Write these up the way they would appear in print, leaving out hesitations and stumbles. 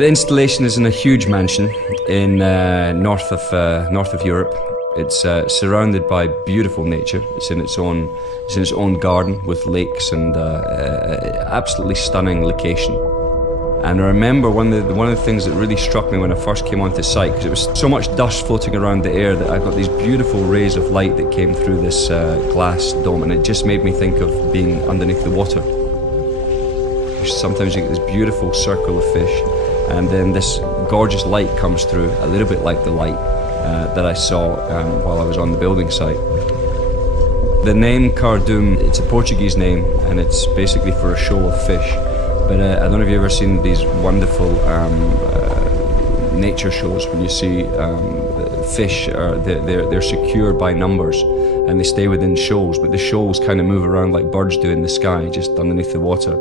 The installation is in a huge mansion in north of Europe. It's surrounded by beautiful nature. It's in its own garden with lakes and absolutely stunning location. And I remember one of the things that really struck me when I first came onto site, because it was so much dust floating around the air, that I got these beautiful rays of light that came through this glass dome, and it just made me think of being underneath the water. Sometimes you get this beautiful circle of fish, and then this gorgeous light comes through, a little bit like the light that I saw while I was on the building site. The name Cardume, it's a Portuguese name, and it's basically for a shoal of fish. But I don't know if you've ever seen these wonderful nature shows when you see fish, they're secured by numbers and they stay within shoals, but the shoals kind of move around like birds do in the sky, just underneath the water.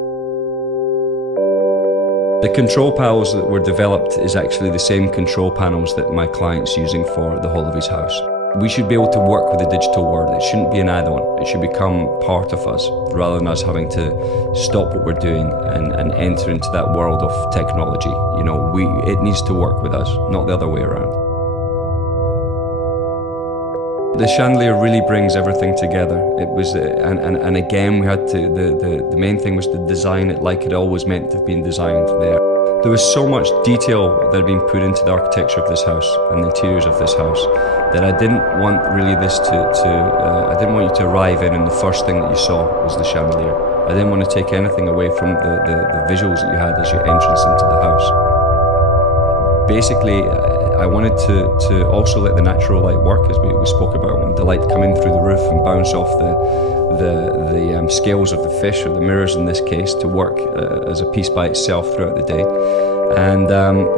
The control panels that were developed is actually the same control panels that my client's using for the whole of his house. We should be able to work with the digital world. It shouldn't be an add-on. It should become part of us, rather than us having to stop what we're doing and enter into that world of technology. You know, it needs to work with us, not the other way around. The chandelier really brings everything together. It was, and again, we had to. The main thing was to design it like it always meant to have been designed there. There was so much detail that had been put into the architecture of this house and the interiors of this house that I didn't want really this I didn't want you to arrive in and the first thing that you saw was the chandelier. I didn't want to take anything away from the visuals that you had as your entrance into the house. Basically, I wanted to also let the natural light work, as we spoke about, when the light come in through the roof and bounce off the scales of the fish, or the mirrors in this case, to work as a piece by itself throughout the day. And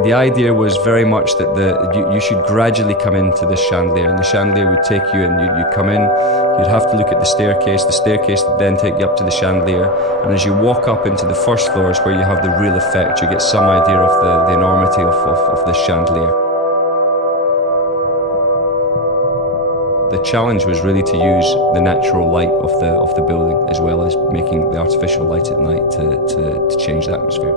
the idea was very much that you should gradually come into this chandelier, and the chandelier would take you in. You'd come in, you'd have to look at the staircase would then take you up to the chandelier, and as you walk up into the first floor is where you have the real effect. You get some idea of the enormity of this chandelier. The challenge was really to use the natural light of the building, as well as making the artificial light at night to change the atmosphere.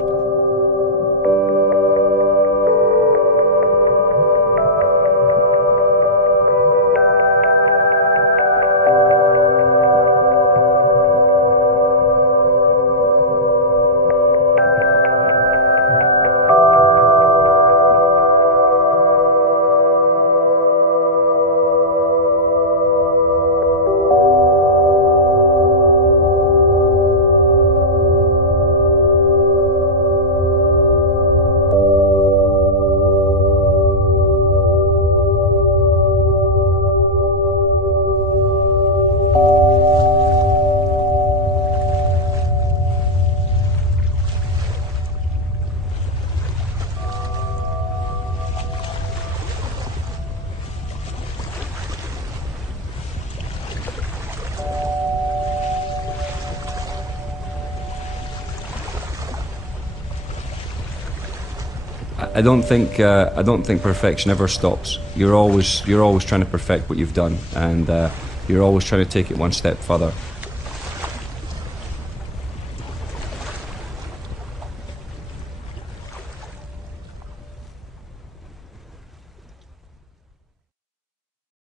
I don't think perfection ever stops. You're always trying to perfect what you've done, and you're always trying to take it one step further.